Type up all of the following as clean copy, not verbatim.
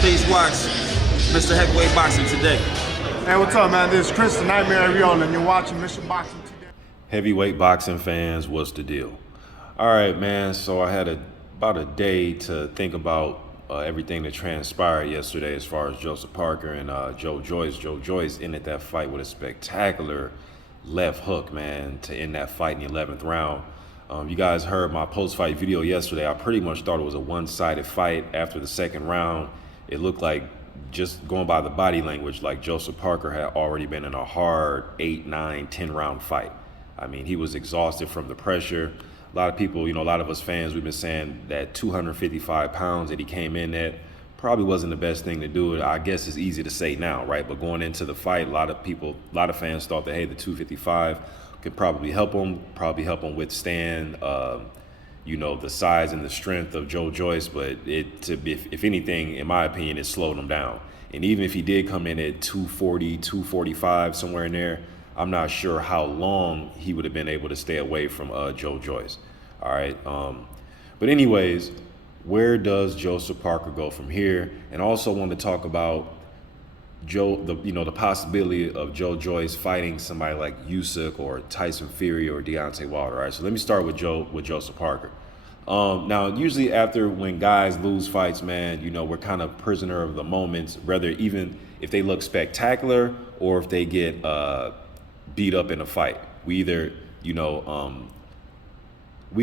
Please watch Mr. Heavyweight Boxing today. Hey, what's up, man? This is Chris, the Nightmare Rion, and you're watching Mr. Boxing today. Heavyweight boxing fans, what's the deal? All right, man. So I had about a day to think about everything that transpired yesterday as far as Joseph Parker and Joe Joyce. Joe Joyce ended that fight with a spectacular left hook, man, to end that fight in the 11th round. You guys heard my post-fight video yesterday. I pretty much thought it was a one-sided fight. After the second round, it looked like, just going by the body language, like Joseph Parker had already been in a hard 8, 9, 10 round fight. I mean, he was exhausted from the pressure. A lot of people, a lot of us fans, we've been saying that 255 pounds that he came in at probably wasn't the best thing to do. I guess it's easy to say now, right? But going into the fight, a lot of fans thought that, hey, the 255 could probably help him withstand, the size and the strength of Joe Joyce. But if anything, in my opinion, it slowed him down. And even if he did come in at 240, 245, somewhere in there, I'm not sure how long he would have been able to stay away from Joe Joyce. All right. But anyways, where does Joseph Parker go from here? And also want to talk about the possibility of Joe Joyce fighting somebody like Usyk or Tyson Fury or Deontay Wilder. All right, so let me start with Joseph Parker. Now, usually when guys lose fights, man, we're kind of prisoner of the moments, whether even if they look spectacular or if they get beat up in a fight. We either, we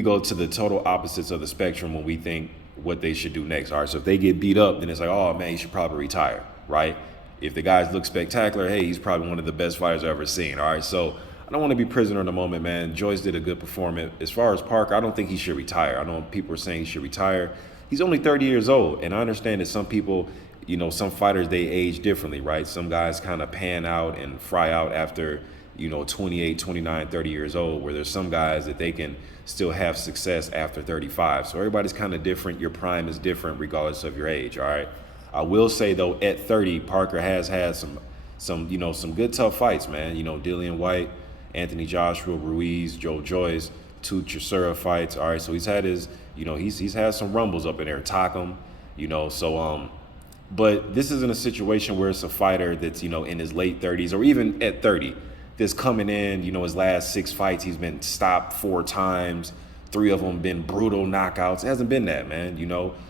go to the total opposites of the spectrum when we think what they should do next. All right, so if they get beat up, then it's like, oh man, you should probably retire, right? If the guys look spectacular, hey, he's probably one of the best fighters I've ever seen. All right, so I don't want to be prisoner in the moment, man. Joyce did a good performance. As far as Parker, I don't think he should retire. I know people are saying he should retire. He's only 30 years old, and I understand that some people, some fighters, they age differently, right? Some guys kind of pan out and fry out after, 28, 29, 30 years old, where there's some guys that they can still have success after 35. So everybody's kind of different. Your prime is different regardless of your age, all right? I will say, though, at 30, Parker has had some good tough fights, man. Dillian White, Anthony Joshua, Ruiz, Joe Joyce, 2 Chisora fights. All right, so he's had he's had some rumbles up in there, Takam, but this isn't a situation where it's a fighter that's, in his late 30s or even at 30 that's coming in, his last 6 fights, he's been stopped 4 times, 3 of them been brutal knockouts. It hasn't been that, man.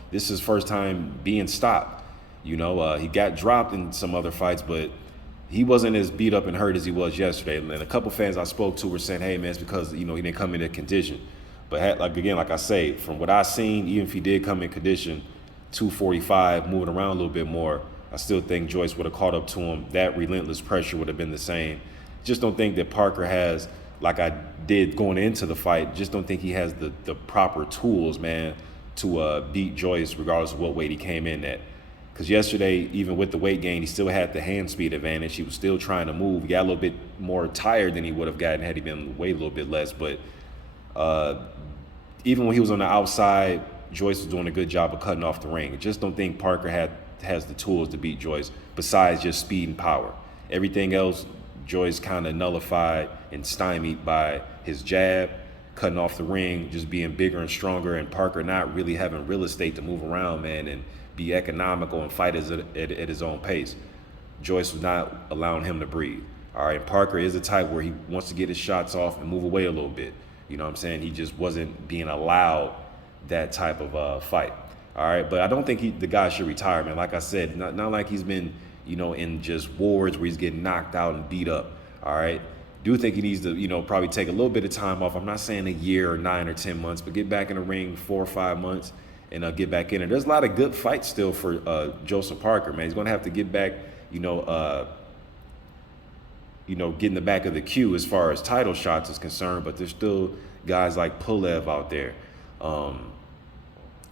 This is his first time being stopped. He got dropped in some other fights, but he wasn't as beat up and hurt as he was yesterday. And a couple fans I spoke to were saying, hey, man, it's because, he didn't come in condition. But like I say, from what I've seen, even if he did come in condition, 245, moving around a little bit more, I still think Joyce would have caught up to him. That relentless pressure would have been the same. Just don't think that Parker has, like I did going into the fight, just don't think he has the proper tools, man, to beat Joyce regardless of what weight he came in at. Because yesterday, even with the weight gain, he still had the hand speed advantage. He was still trying to move. He got a little bit more tired than he would have gotten had he been weighed a little bit less. But even when he was on the outside, Joyce was doing a good job of cutting off the ring. I just don't think Parker has the tools to beat Joyce besides just speed and power. Everything else, Joyce kind of nullified and stymied by his jab, cutting off the ring, just being bigger and stronger, and Parker not really having real estate to move around, man, and be economical and fight at his own pace. Joyce was not allowing him to breathe. All right, Parker is a type where he wants to get his shots off and move away a little bit. You know what I'm saying? He just wasn't being allowed that type of fight. All right, but I don't think the guy should retire, man. Like I said, not like he's been, in just wars where he's getting knocked out and beat up. All right, do think he needs to, probably take a little bit of time off. I'm not saying a year or 9 or 10 months, but get back in the ring 4 or 5 months. And get back in it. There's a lot of good fights still for Joseph Parker, man. He's going to have to get back, get in the back of the queue as far as title shots is concerned. But there's still guys like Pulev out there.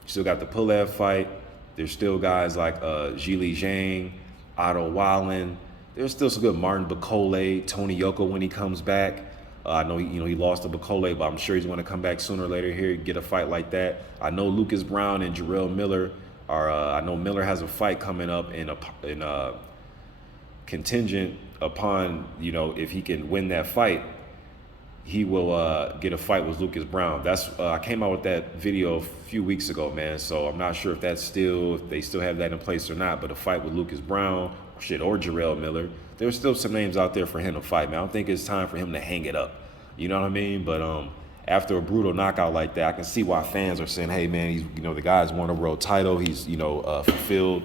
Still got the Pulev fight. There's still guys like Zhili Zhang, Otto Wallen. There's still some good Martin Bakole, Tony Yoko when he comes back. I know he lost to Bakole, but I'm sure he's going to come back sooner or later here, get a fight like that. I know Lucas Brown and Jarrell Miller are. I know Miller has a fight coming up in a contingent upon if he can win that fight. he will get a fight with Lucas Brown. That's I came out with that video a few weeks ago, man. So I'm not sure if they still have that in place or not. But a fight with Lucas Brown, or Jarrell Miller. There's still some names out there for him to fight, man. I don't think it's time for him to hang it up. You know what I mean? But after a brutal knockout like that, I can see why fans are saying, "Hey, man, he's the guy's won a world title. He's fulfilled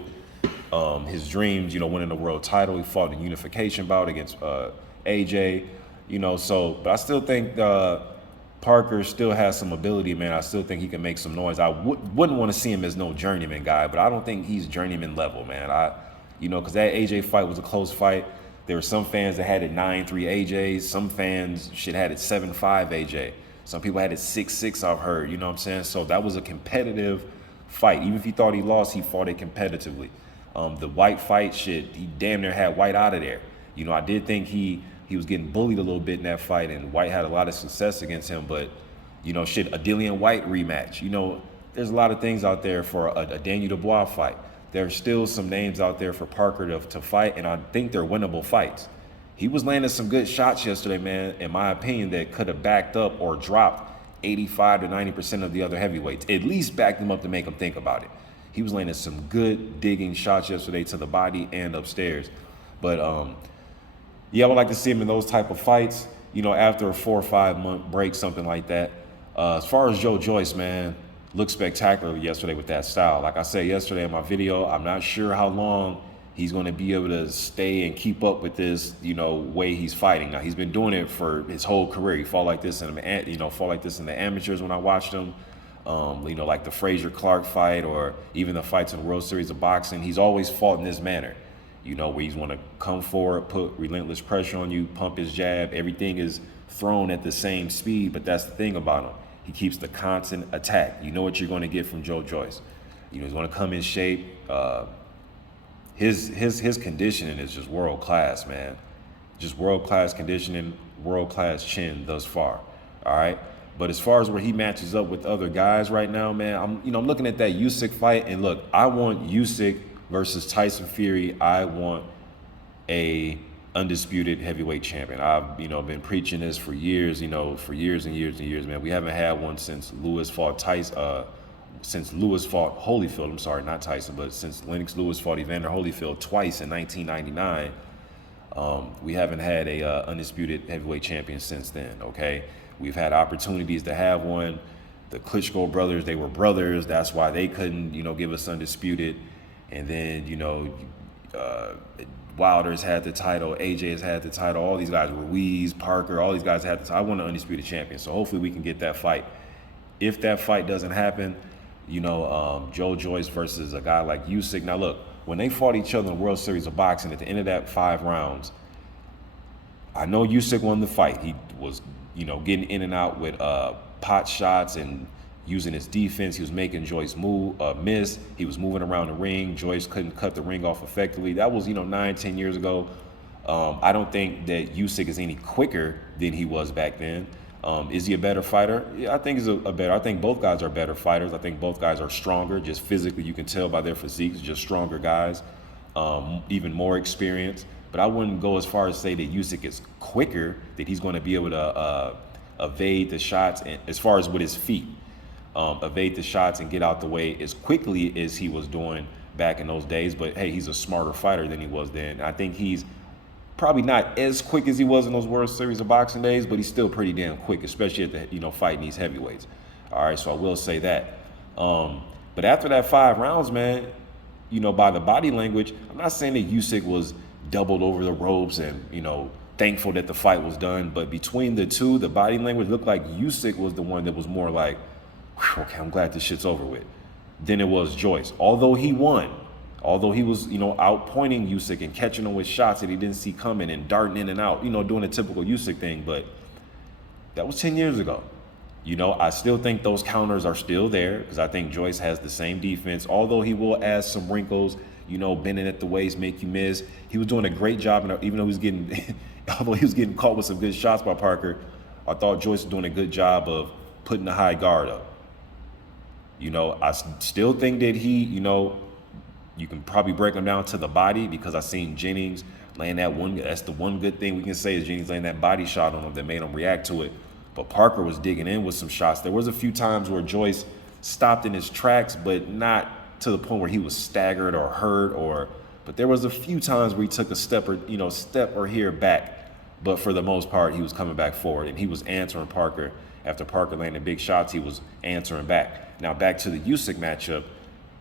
his dreams. Winning a world title. He fought in a unification bout against AJ." But I still think Parker still has some ability, man. I still think he can make some noise. I wouldn't want to see him as no journeyman guy, but I don't think he's journeyman level, man. Because that AJ fight was a close fight. There were some fans that had it 9-3 AJ. Some fans had it 7-5 AJ. Some people had it 6-6, I've heard. You know what I'm saying? So that was a competitive fight. Even if he thought he lost, he fought it competitively. The White fight, he damn near had White out of there. I did think he was getting bullied a little bit in that fight, and White had a lot of success against him. But, a Dillian White rematch. There's a lot of things out there for a Daniel Dubois fight. There's still some names out there for Parker to fight, and I think they're winnable fights. He was landing some good shots yesterday, man, in my opinion, that could have backed up or dropped 85 to 90% of the other heavyweights. At least backed them up to make them think about it. He was landing some good digging shots yesterday to the body and upstairs. But, I would like to see him in those type of fights, after a 4 or 5 month break, something like that. As far as Joyce, man, looked spectacular yesterday with that style. Like I said yesterday in my video, I'm not sure how long he's going to be able to stay and keep up with this, way he's fighting. Now, he's been doing it for his whole career. He fought like this in the amateurs when I watched him. Like the Frazier Clark fight or even the fights in the World Series of Boxing. He's always fought in this manner. Where he's want to come forward, put relentless pressure on you, pump his jab. Everything is thrown at the same speed, but that's the thing about him. He keeps the constant attack. You know what you're going to get from Joyce. He's going to come in shape. His conditioning is just world class, man. Just world class conditioning, world class chin thus far. All right. But as far as where he matches up with other guys right now, man, I'm looking at that Usyk fight, and look, I want Usyk versus Tyson Fury. I want a undisputed heavyweight champion. I've been preaching this for years, for years and years and years, man. We haven't had one since Lewis fought Holyfield. I'm sorry, not Tyson, but since Lennox Lewis fought Evander Holyfield twice in 1999. We haven't had a undisputed heavyweight champion since then. Okay, we've had opportunities to have one. The Klitschko brothers, they were brothers. That's why they couldn't, give us undisputed. And then, Wilder's had the title, AJ has had the title, all these guys, Ruiz, Parker, all these guys had the title. I want an undisputed champion, so hopefully we can get that fight. If that fight doesn't happen, Joyce versus a guy like Usyk. Now look, when they fought each other in the World Series of Boxing at the end of that 5 rounds, I know Usyk won the fight. He was, getting in and out with pot shots and using his defense. He was making Joyce miss. He was moving around the ring. Joyce couldn't cut the ring off effectively. That was, 9-10 years ago. I don't think that Usyk is any quicker than he was back then. Is he a better fighter? Yeah, I think he's I think both guys are better fighters. I think both guys are stronger. Just physically, you can tell by their physiques, just stronger guys, even more experience. But I wouldn't go as far as say that Usyk is quicker, that he's going to be able to evade the shots, and as far as with his feet. Evade the shots and get out the way as quickly as he was doing back in those days. But hey, he's a smarter fighter than he was then. I think he's probably not as quick as he was in those World Series of Boxing days, but he's still pretty damn quick, especially at the fighting these heavyweights. All right, so I will say that. But after that 5 rounds, man, by the body language, I'm not saying that Usyk was doubled over the ropes and thankful that the fight was done, but between the two, the body language looked like Usyk was the one that was more like, okay, I'm glad this shit's over with, than it was Joyce. Although he won, although he was, outpointing Usyk and catching him with shots that he didn't see coming and darting in and out, doing a typical Usyk thing, but that was 10 years ago. I still think those counters are still there because I think Joyce has the same defense, although he will add some wrinkles, bending at the waist, make you miss. He was doing a great job, and even though although he was getting caught with some good shots by Parker, I thought Joyce was doing a good job of putting the high guard up. I still think that he, you can probably break him down to the body because I seen Jennings laying that one. That's the one good thing we can say is Jennings laying that body shot on him that made him react to it. but Parker was digging in with some shots. There was a few times where Joyce stopped in his tracks, but not to the point where he was staggered or hurt, but there was a few times where he took a step or here back. But for the most part, he was coming back forward, and he was answering Parker. After Parker landed big shots, he was answering back. Now back to the Usyk matchup.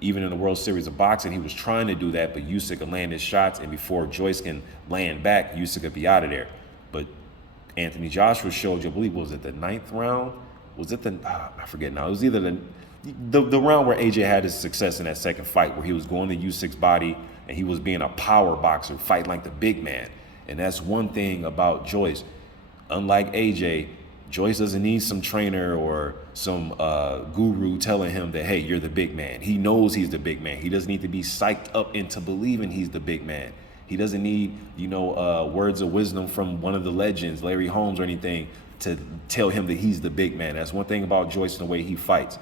Even in the World Series of Boxing, he was trying to do that, but Usyk could land his shots, and before Joyce can land back, Usyk could be out of there. But Anthony Joshua showed you, I believe, was it the 9th round? Was it I forget now. It was either the round where AJ had his success in that second fight, where he was going to Usyk's body, and he was being a power boxer, fighting like the big man. And that's one thing about Joyce. Unlike AJ, Joyce doesn't need some trainer or some guru telling him that, hey, you're the big man. He knows he's the big man. He doesn't need to be psyched up into believing he's the big man. He doesn't need, words of wisdom from one of the legends, Larry Holmes or anything, to tell him that he's the big man. That's one thing about Joyce and the way he fights.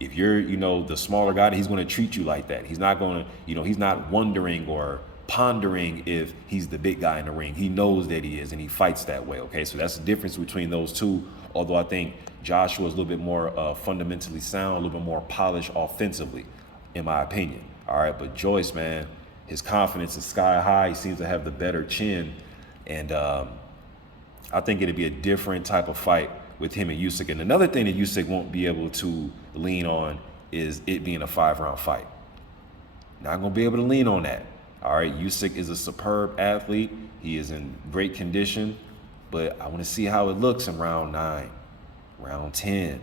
If you're, the smaller guy, he's going to treat you like that. He's not going to, he's not wondering or pondering if he's the big guy in the ring. He knows that he is, and he fights that way, okay? So that's the difference between those two, although I think Joshua is a little bit more fundamentally sound, a little bit more polished offensively, in my opinion, all right? But Joyce, man, his confidence is sky high. He seems to have the better chin, and I think it'd be a different type of fight with him and Usyk. And another thing that Usyk won't be able to lean on is it being a 5-round fight. Not going to be able to lean on that. All right, Usyk is a superb athlete. He is in great condition, but I want to see how it looks in round 9, round 10,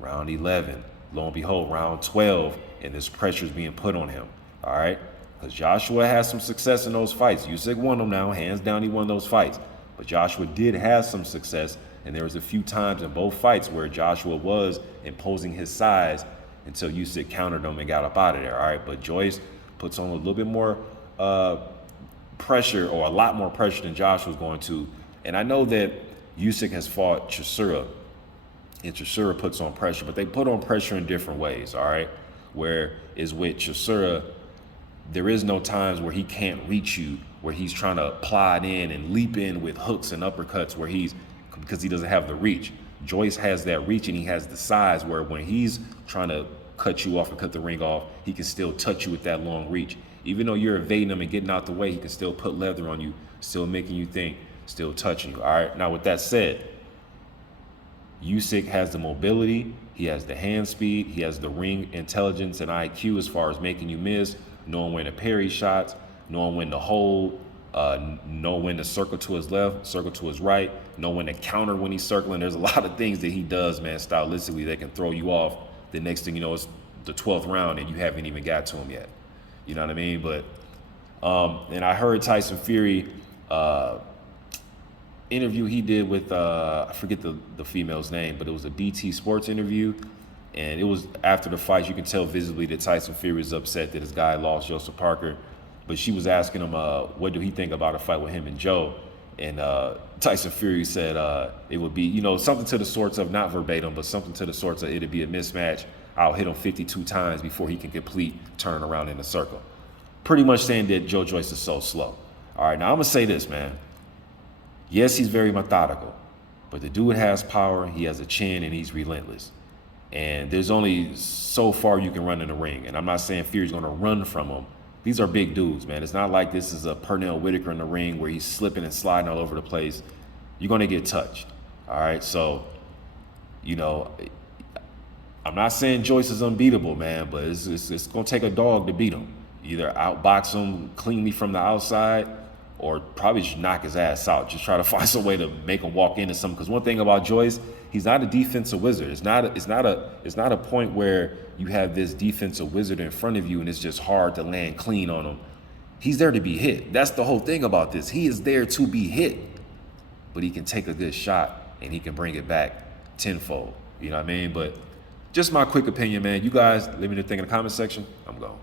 round 11. Lo and behold, round 12, and this pressure is being put on him. All right, because Joshua has some success in those fights. Usyk won them now, hands down, he won those fights. But Joshua did have some success, and there was a few times in both fights where Joshua was imposing his size until Usyk countered him and got up out of there. All right, but Joyce puts on a little bit more pressure, or a lot more pressure than Josh was going to. And I know that Usyk has fought Chisora, and Chisora puts on pressure, but they put on pressure in different ways, all right? Where is with Chisora, there is no times where he can't reach you, where he's trying to plod in and leap in with hooks and uppercuts because he doesn't have the reach. Joyce has that reach, and he has the size where when he's trying to cut you off and cut the ring off, he can still touch you with that long reach. Even though you're evading him and getting out the way, he can still put leather on you, still making you think, still touching you. All right, now with that said, Usyk has the mobility, he has the hand speed, he has the ring intelligence and IQ as far as making you miss, knowing when to parry shots, knowing when to hold, knowing when to circle to his left, circle to his right, knowing when to counter when he's circling. There's a lot of things that he does, man, stylistically, that can throw you off. The next thing you know, it's the 12th round and you haven't even got to him yet. You know what I mean? But and I heard Tyson Fury interview he did with I forget the female's name, but it was a BT Sports interview, and it was after the fight. You can tell visibly that Tyson Fury was upset that his guy lost, Joseph Parker. But she was asking him what do he think about a fight with him and Joe, and Tyson Fury said it would be something to the sorts of, not verbatim, but something to the sorts of, it'd be a mismatch. I'll hit him 52 times before he can complete turn around in a circle. Pretty much saying that Joe Joyce is so slow. All right, now I'm going to say this, man. Yes, he's very methodical, but the dude has power, he has a chin, and he's relentless. And there's only so far you can run in the ring. And I'm not saying Fury's going to run from him. These are big dudes, man. It's not like this is a Pernell Whitaker in the ring where he's slipping and sliding all over the place. You're going to get touched. All right, so, I'm not saying Joyce is unbeatable, man, but it's going to take a dog to beat him. Either outbox him cleanly from the outside, or probably just knock his ass out. Just try to find some way to make him walk into something. Because one thing about Joyce, he's not a defensive wizard. It's not a point where you have this defensive wizard in front of you and it's just hard to land clean on him. He's there to be hit. That's the whole thing about this. He is there to be hit, but he can take a good shot and he can bring it back tenfold. You know what I mean? But just my quick opinion, man. You guys, let me know what you think in the comment section. I'm gone.